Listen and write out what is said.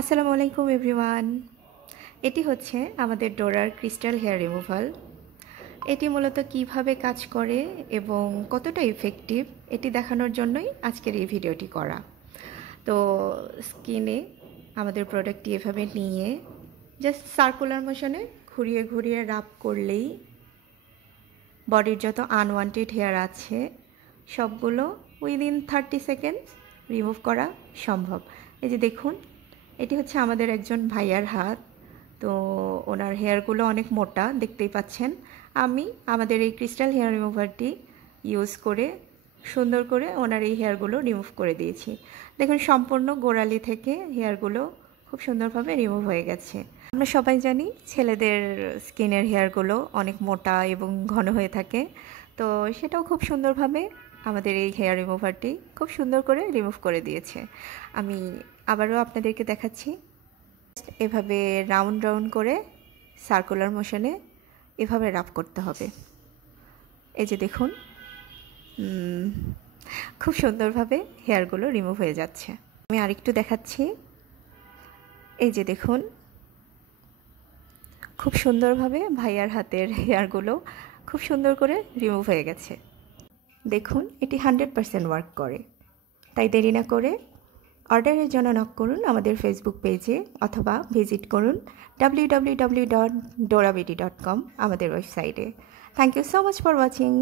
আসসালামু আলাইকুম এভরিওয়ান। এটি হচ্ছে আমাদের ডোরার ক্রিস্টাল হেয়ার রিমুভাল। এটি মূলত কিভাবে কাজ করে এবং কতটা ইফেক্টিভ এটি দেখানোর জন্যই আজকের এই ভিডিওটি করা। তো স্কিনে আমাদের প্রোডাক্টটি এভাবে নিয়ে জাস্ট সার্কুলার মোশনে ঘুরিয়ে ঘুরিয়ে রাব করলেই বডির যত আনওয়ান্টেড হেয়ার আছে সবগুলো উইদিন 30 সেকেন্ডস রিমুভ করা সম্ভব। এই যে দেখুন, এটি হচ্ছে আমাদের একজন ভাইয়ার হাত। তো ওনার হেয়ারগুলো অনেক মোটা, দেখতেই পাচ্ছেন। আমি আমাদের এই ক্রিস্টাল হেয়ার রিমুভারটি ইউজ করে সুন্দর করে ওনার এই হেয়ারগুলো রিমুভ করে দিয়েছি। দেখুন, সম্পূর্ণ গোড়ালি থেকে হেয়ারগুলো খুব সুন্দরভাবে রিমুভ হয়ে গেছে। আমরা সবাই জানি ছেলেদের স্কিনের হেয়ারগুলো অনেক মোটা এবং ঘন হয়ে থাকে, তো সেটাও খুব সুন্দরভাবে আমাদের এই হেয়ার রিমুভারটি খুব সুন্দর করে রিমুভ করে দিয়েছে। আমি আবারও আপনাদেরকে দেখাচ্ছি। এভাবে রাউন্ড রাউন্ড করে সার্কুলার মোশনে এভাবে রাব করতে হবে। এই যে দেখুন, খুব সুন্দরভাবে হেয়ারগুলো রিমুভ হয়ে যাচ্ছে। আমি আরেকটু দেখাচ্ছি। এই যে দেখুন, খুব সুন্দরভাবে ভাইয়ার হাতের হেয়ারগুলো খুব সুন্দর করে রিমুভ হয়ে গেছে। দেখুন, এটি 100% ওয়ার্ক করে। তাই দেরি না করে অর্ডারের জন্য নক করুন আমাদের ফেসবুক পেজে, অথবা ভিজিট করুন www.dorabiti.com আমাদের ওয়েবসাইটে। Thank you so much for watching.